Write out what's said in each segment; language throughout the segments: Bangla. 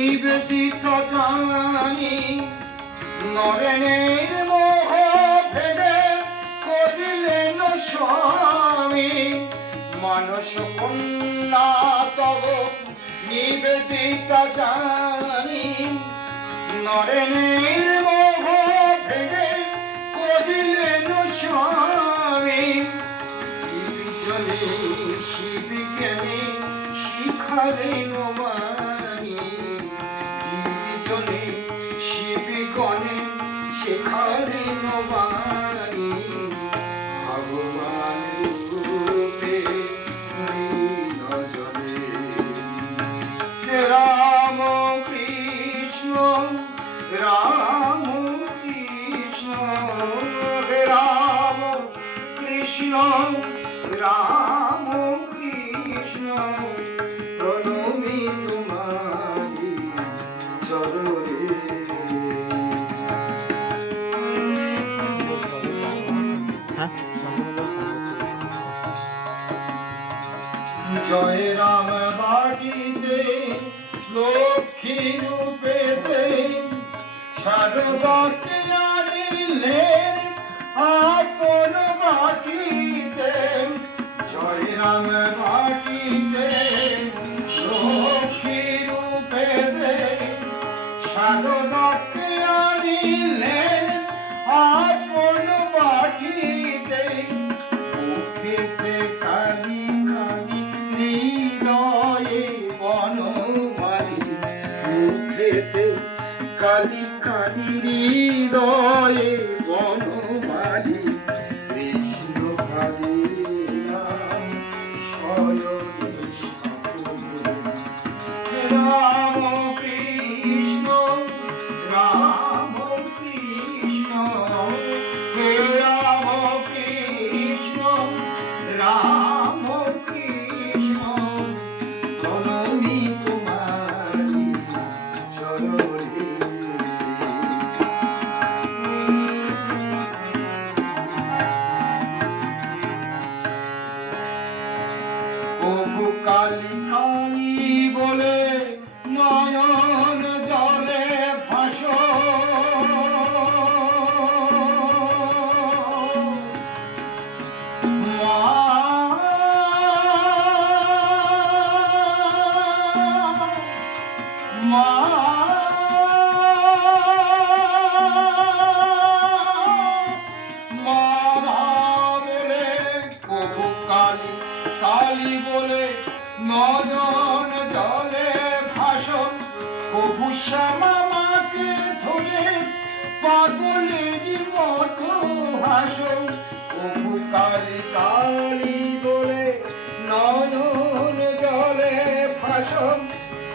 নিবেদিত জানি, নরেনের মোহ ভেবে করিলেন স্বামী। মানস কন্যা তব নিবেদিত জানি, নরেনের মোহ ভেবে করিলেন স্বামী। শিবিজনে শিবিজ্ঞানে শিখালেন বাণী জীবিজনে শিবিগণে শেখালেন বাণী ভগবান রূপে রাম কৃষ্ণ রাম কৃষ্ণ রাম কৃষ্ণ রাম জয় রাম বাটিতে লক্ষ্মী রূপেতে সর্বকে কালি কালি হৃদয়ে বনমালি, কৃষ্ণ সকলে রাম কৃষ্ণ রাম কৃষ্ণ, হে রাম কৃষ্ণ রাম কৃষ্ণ তোমারি প্রভু কালী কালী বলে নয়ন নয়ন জলে ভাসন প্রভু শ্যামাকে মাকে ধরে পাগলের মতো ভাসো। প্রভু কালি কালি বলে নয়ন জলে ভাসন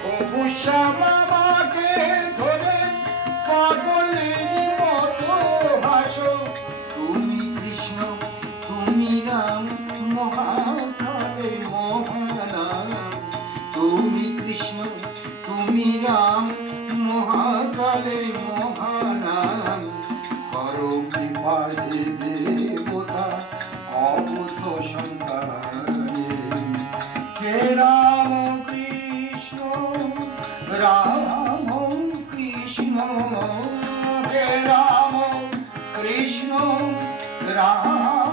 প্রভু শ্যামা কৃষ্ণ, তুমি রাম, মহাকালে মহানাম করো কৃপায় দেবতা অবুধ সন্তানে হে রাম কৃষ্ণ রাম কৃষ্ণ, হে রাম কৃষ্ণ, রাম